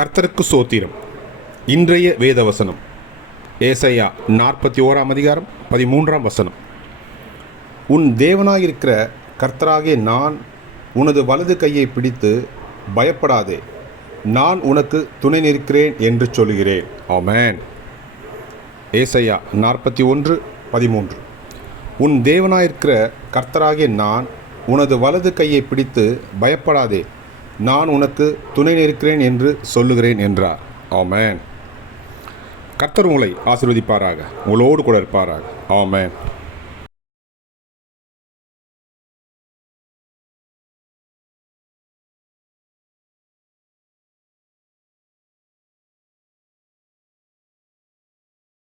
கர்த்தருக்கு சோத்திரம். இன்றைய வேதவசனம். ஏசையா நாற்பத்தி ஓராம் அதிகாரம் பதிமூன்றாம் வசனம். உன் தேவனாயிருக்கிற கர்த்தராகிய நான் உனது வலது கையை பிடித்து பயப்படாதே. நான் உனக்கு துணை நிற்கிறேன் என்று சொல்கிறேன் ஆமேன். ஏசையா நாற்பத்தி ஒன்று பதிமூன்று. உன் தேவனாயிருக்கிற கர்த்தராகிய நான் உனது வலது கையை பிடித்து பயப்படாதே. நான் உனக்கு துணை நிற்கிறேன் என்று சொல்லுகிறேன் என்றார். ஆமேன். கர்த்தர் உங்களை ஆசிர்வதிப்பாராக. உங்களோடு கூட இருப்பாராக. ஆமேன்.